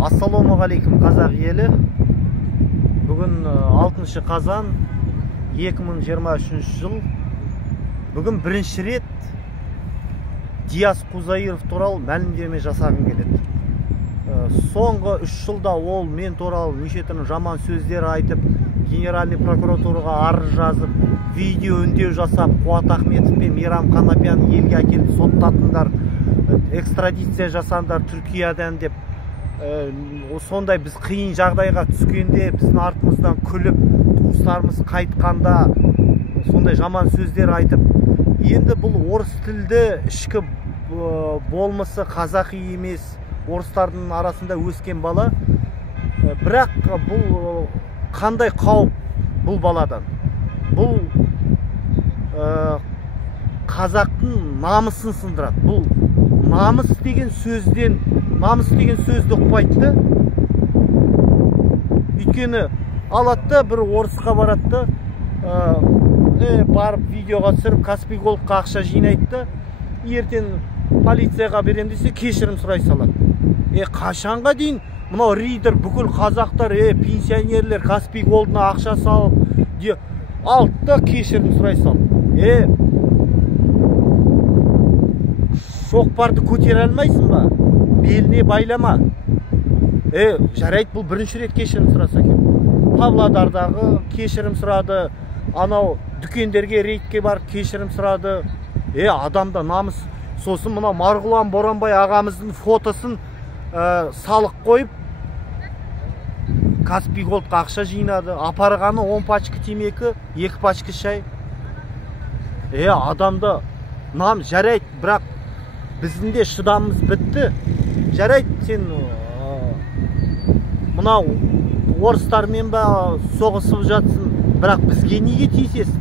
Ассалаумағалейкум қазақ елі. Бүгін 6 қазан 2023 жыл. Бүгін бірінші рет Диас Кузаиров туралы мәлімдеме жасағым келеді. Соңғы 3 жылда ол мен туралы неше түрлі жаман сөздер айтып, Генеральный прокуратураға арыз жазып, видео үндеу жасап, Қуат Ахметов пен Мейрам Қанапияны елге әкеліп соттатындар, экстрадиция жасандар Түркиядан деп. Сондай біз қиын жағдайға түскенде біздің артымыздан күліп, туыстарымыз қайтқанда сондай жаман сөздер айтып, енді бұл орыс тілді ішкі болмысы қазақи емес, орыстардың арасында өскен бала. Бірақ бұл қандай қауіп бұл баладан? Бұл қазақтың намысын сындырады. Бұл намыс деген сөзден, намыс деген сөзді ұқпайды. Өйткені алады, бір орысқа барады, барып видеоға түсіріп, Каспий Голдқа ақша жинайды, ертең полицияға берем десе кешірім сұрай салады. Қашанға дейін мынау ридер бүкіл қазақтар, пенсионерлер Каспий Голдына ақша салып, алды кешірім сұрай салып. Шоқпарды көтере алмайсың ба? Беліне байлама. Жарайды, бұл бірінші рет кешірім сұраса екен. Павлодардағы кешірім сұрады, анау дүкендерге рейдке барып кешірім сұрады. Адамда намыс. Сосын мына Марғұлан Боранбай ағамыздың фотосын салық қойып, Каспий Голдқа ақша жинады. Апарғаны 10 пачка темекі, 2 пачка шай. Адамда нам жарайды, бірақ біздің шыдамымыз бітті. Жарайды, сен мынау орыстармен ба соғысып жатсың, бірақ бізге неге тиісесің?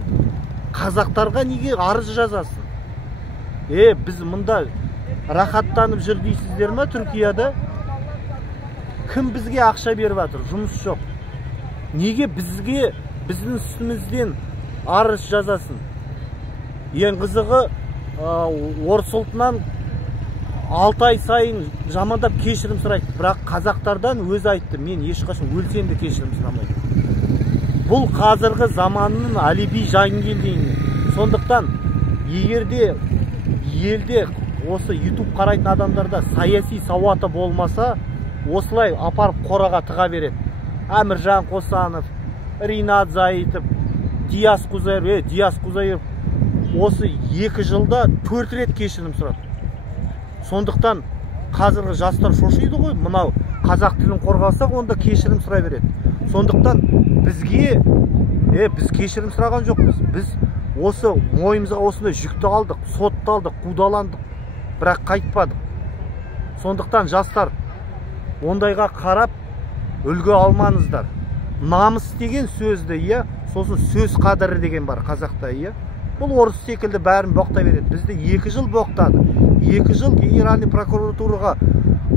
Қазақтарға неге арыз жазасың? Біз мұнда рахаттанып жүр дейсіздер ма Түркияда? Кім бізге ақша беріп жатыр? Жұмыс жоқ. Неге бізге, біздің үстімізден арыз жазасын? Ең қызығы, орыс ұлтынан 6 ай сайын жамандап кешірім сұрайды. Бірақ қазақтардан өзі айтты, мен ешқашан өлсем де кешірім сұрамайды. Бұл қазіргі заманның алиби Жангелдин. Сондықтан, егерде елде осы YouTube қарайтын адамдарда саяси сауаты болмаса, осылай апарып қораға тыға береді. Әміржан Қосанов, Ринат Заитов, Диас Кузаиров осы 2 жылда 4 рет кешірім сұрады. Сондықтан қазіргі жастар шошиды ғой, мынау қазақ тілін қорғасақ, онда кешірім сұрай береді. Сондықтан бізге, біз кешірім сұраған жоқпыз. Біз осы мойымызға осындай жүкті алдық, сотты алдық, қудаландық, бірақ қайтпадық. Сондықтан жастар, ондайға қарап үлгі алмаңыздар. Намыс деген сөзді, сосын сөз қадірі деген бар қазақта, Бұл орыс секілді бәрін боқтай береді. Бізді 2 жыл боқтады. 2 жыл Генеральный прокуратураға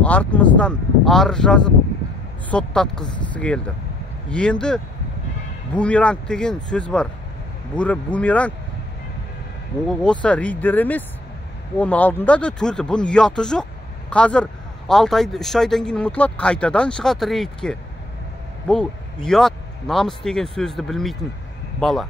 артымыздан арыз жазып соттатқызғысы келді. Енді бумеранг деген сөз бар. Бумеранг осы ридер емес, оның алдында да төрті. Бұның ұяты жоқ. Қазір 3 айдан кейін ұмытылады, қайтадан шығады рейдке. Бұл ұят, намыс деген сөзді білмейтін бала.